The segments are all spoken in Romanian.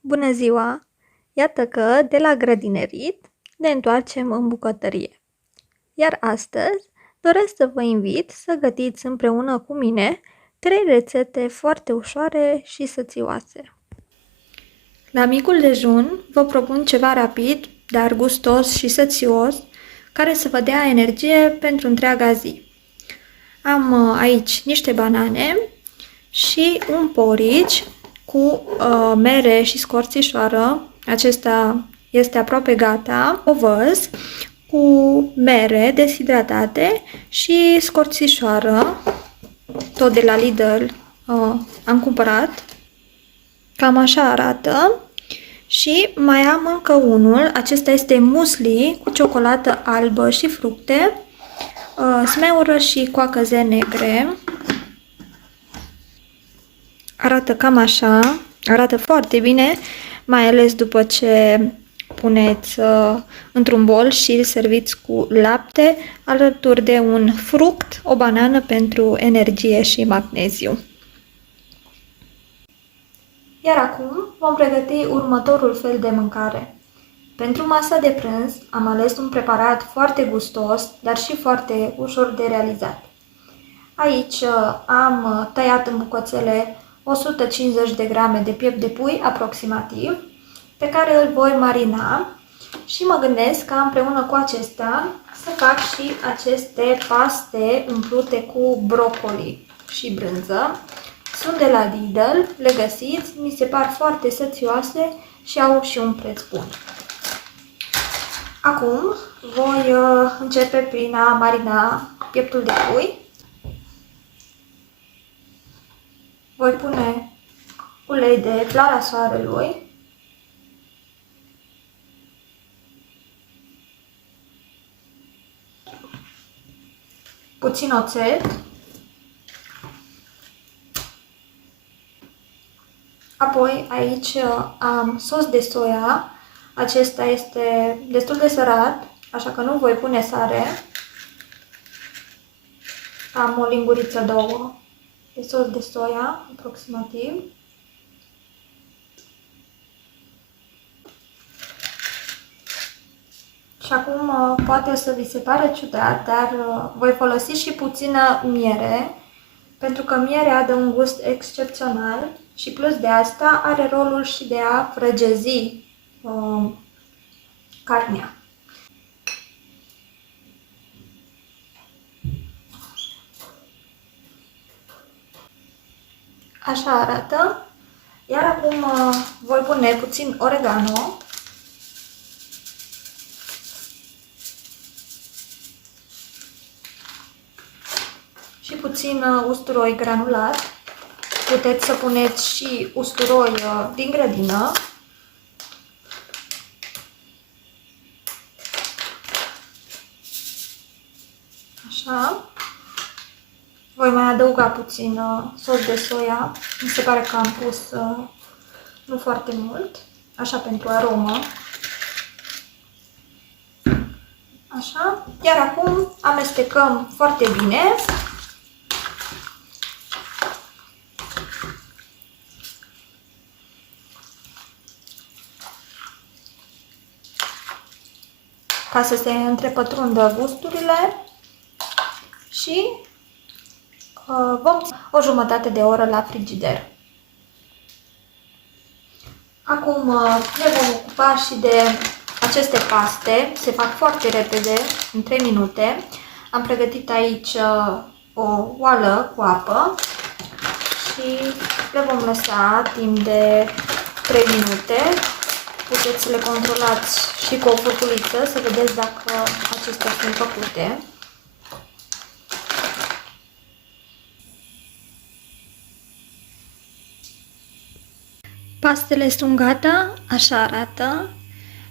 Bună ziua! Iată că, de la grădinărit, ne întoarcem în bucătărie. Iar astăzi doresc să vă invit să gătiți împreună cu mine 3 rețete foarte ușoare și sățioase. La micul dejun vă propun ceva rapid, dar gustos și sățios, care să vă dea energie pentru întreaga zi. Am aici niște banane și un porridge cu mere și scorțișoară. Acesta este aproape gata. Ovăz cu mere deshidratate și scorțișoară, tot de la Lidl am cumpărat. Cam așa arată. Și mai am încă unul, acesta este muesli cu ciocolată albă și fructe, smeură și coacăze negre. Arată cam așa, arată foarte bine, mai ales după ce puneți într-un bol și îl serviți cu lapte, alături de un fruct, o banană pentru energie și magneziu. Iar acum vom pregăti următorul fel de mâncare. Pentru masa de prânz am ales un preparat foarte gustos, dar și foarte ușor de realizat. Aici am tăiat în bucățele 150 de grame de piept de pui aproximativ, pe care îl voi marina și mă gândesc ca împreună cu acesta să fac și aceste paste umplute cu brocoli și brânză. Sunt de la Lidl, le găsiți, mi se par foarte sățioase și au și un preț bun. Acum voi începe prin a marina pieptul de pui. Voi pune ulei de floarea soarelui, puțin oțet, apoi aici am sos de soia, acesta este destul de sărat, așa că nu voi pune sare, am o linguriță, două de sos de soia, aproximativ. Și acum poate o să vi se pare ciudat, dar voi folosi și puțină miere, pentru că mierea dă un gust excepțional și plus de asta are rolul și de a frăgezi carnea. Așa arată. Iar acum voi pune puțin oregano. Și puțin usturoi granulat. Puteți să puneți și usturoi din grădină. Așa. Voi mai adăuga puțin sos de soia. Mi se pare că am pus nu foarte mult. Așa pentru aromă. Așa. Iar acum amestecăm foarte bine. Ca să se întrepătrundă gusturile și vom o jumătate de oră la frigider. Acum ne vom ocupa și de aceste paste. Se fac foarte repede, în 3 minute. Am pregătit aici o oală cu apă și le vom lăsa timp de 3 minute. Puteți să le controlați și cu o furculiță să vedeți dacă acestea sunt făcute. Pastele sunt gata, așa arată,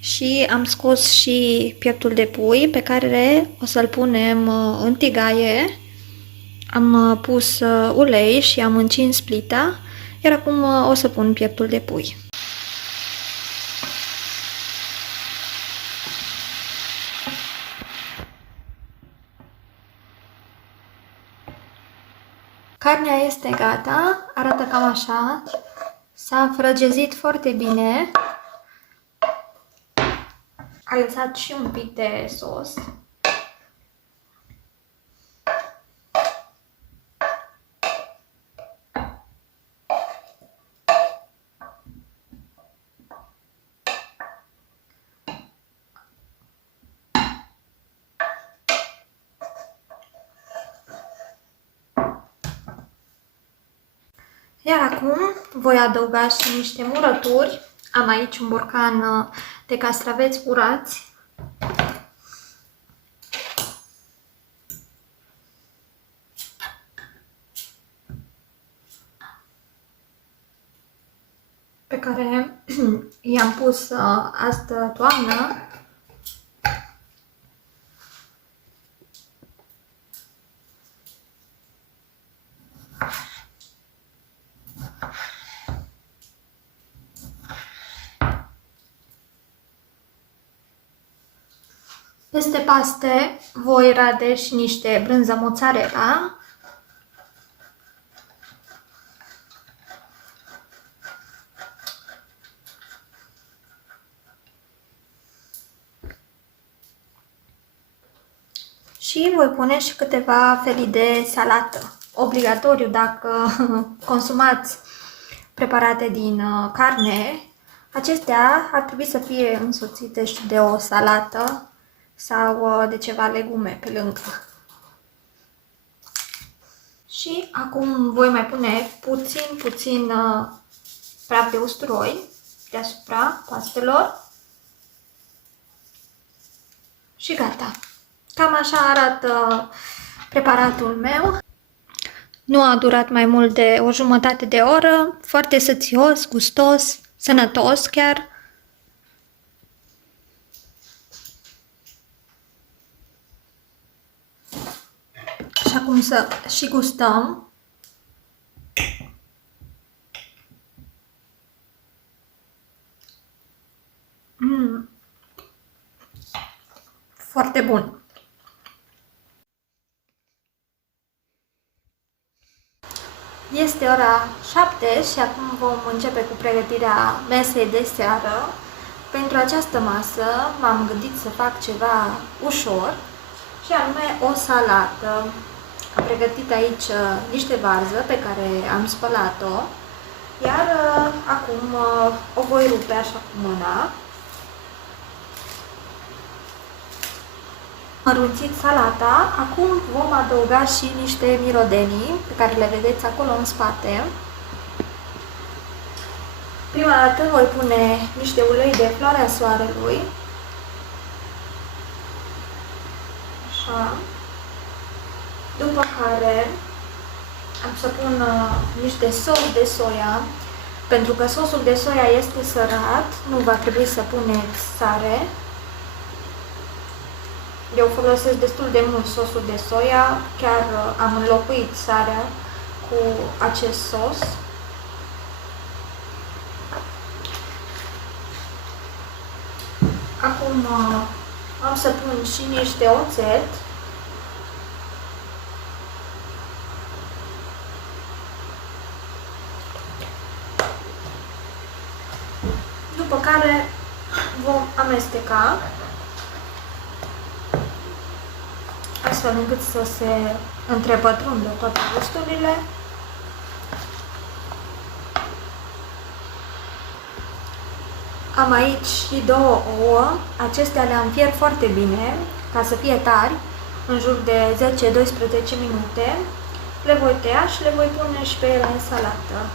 și am scos și pieptul de pui pe care o să-l punem în tigaie. Am pus ulei și am încins plita, iar acum o să pun pieptul de pui. Carnea este gata, arată cam așa. S-a frăgezit foarte bine. A lăsat și un pic de sos. Iar acum voi adăuga și niște murături. Am aici un borcan de castraveți urați. Pe care i-am pus astă toamnă. Peste paste voi rade și niște brânză mozzarella. Și voi pune și câteva felii de salată. Obligatoriu dacă consumați preparate din carne, acestea ar trebui să fie însoțite și de o salată sau de ceva legume pe lângă. Și acum voi mai pune puțin praf de usturoi deasupra pastelor. Și gata. Cam așa arată preparatul meu. Nu a durat mai mult de o jumătate de oră, foarte sățios, gustos, sănătos chiar. Și acum să și gustăm. Foarte bun. Este ora 7 și acum vom începe cu pregătirea mesei de seară. Pentru această masă m-am gândit să fac ceva ușor și anume o salată. Am pregătit aici niște varză pe care am spălat-o, iar acum o voi rupe așa cu mâna. Am runțit salata, acum vom adăuga și niște mirodenii pe care le vedeți acolo în spate. Prima dată voi pune niște ulei de floarea soarelui. Așa. După care am să pun niște sos de soia. Pentru că sosul de soia este sărat, nu va trebui să puneți sare. Eu folosesc destul de mult sosul de soia, chiar am înlocuit sarea cu acest sos. Acum am să pun și niște oțet. După care vom amesteca astfel încât să se întrepătrundă toate gusturile. Am aici și 2 ouă, acestea le-am fiert foarte bine ca să fie tari, în jur de 10-12 minute. Le voi tăia și le voi pune și pe ele în salată.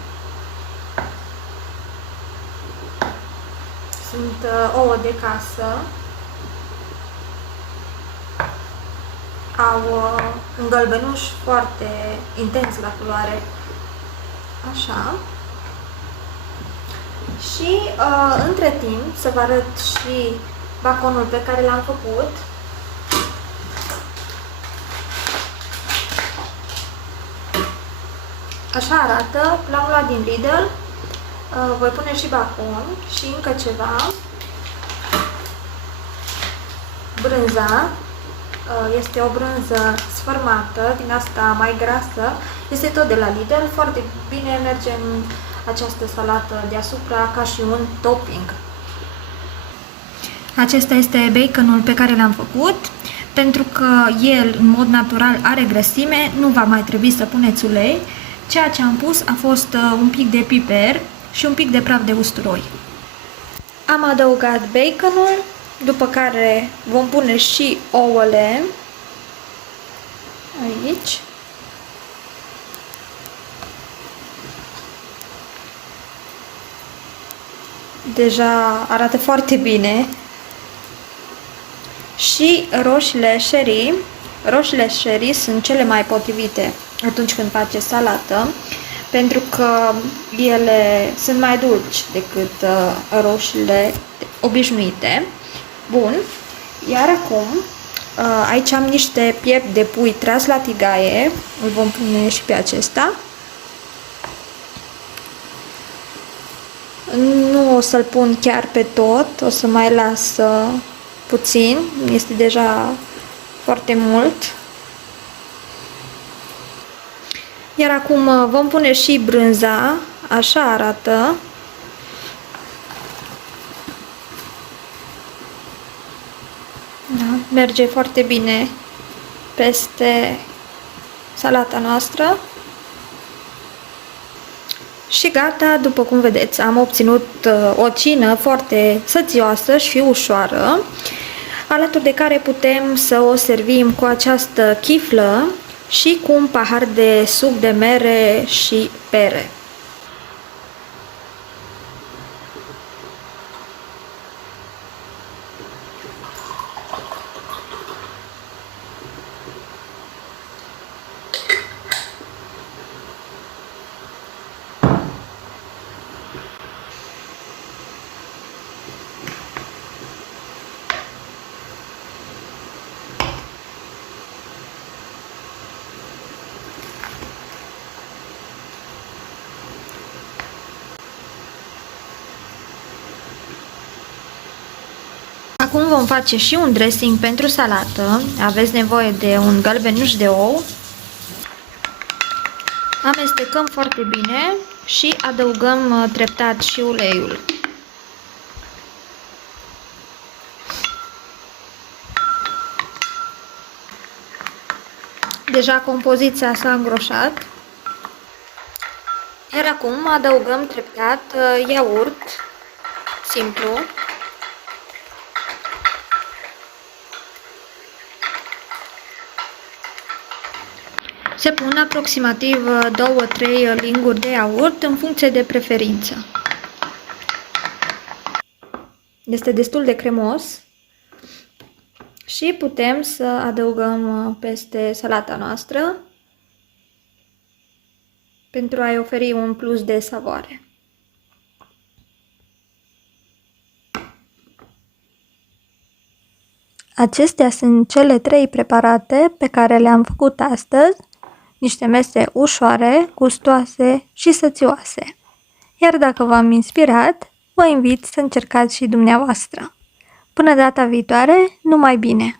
Sunt ouă de casă. Au un gălbenuș foarte intens la culoare. Așa. Și între timp să vă arăt și baconul pe care l-am făcut. Așa arată, l-am luat din Lidl. Voi pune și bacon și încă ceva. Brânza. Este o brânză sfărmată, din asta mai grasă. Este tot de la Lidl, foarte bine merge în această salată deasupra ca și un topping. Acesta este baconul pe care l-am făcut. Pentru că el, în mod natural, are grăsime, nu va mai trebui să puneți ulei. Ceea ce am pus a fost un pic de piper și un pic de praf de usturoi. Am adăugat baconul, după care vom pune și ouăle aici. Deja arată foarte bine. Și roșiile sherry. Roșiile sherry sunt cele mai potrivite atunci când faceți salată, pentru că ele sunt mai dulci decât roșiile obișnuite. Bun. Iar acum aici am niște piept de pui tras la tigaie. Îl vom pune și pe acesta. Nu o să-l pun chiar pe tot, o să mai las puțin, este deja foarte mult. Iar acum vom pune și brânza, așa arată. Da, merge foarte bine peste salata noastră. Și gata, după cum vedeți, am obținut o cină foarte sățioasă și ușoară, alături de care putem să o servim cu această chiflă și cu un pahar de suc de mere și pere. Acum vom face și un dressing pentru salată. Aveți nevoie de un gălbenuș de ou. Amestecăm foarte bine și adăugăm treptat și uleiul. Deja compoziția s-a îngroșat. Iar acum adăugăm treptat iaurt simplu. Se pun aproximativ 2-3 linguri de iaurt în funcție de preferință. Este destul de cremos și putem să adăugăm peste salata noastră pentru a-i oferi un plus de savoare. Acestea sunt cele 3 preparate pe care le-am făcut astăzi. Niște mese ușoare, gustoase și sățioase. Iar dacă v-am inspirat, vă invit să încercați și dumneavoastră. Până data viitoare, numai bine!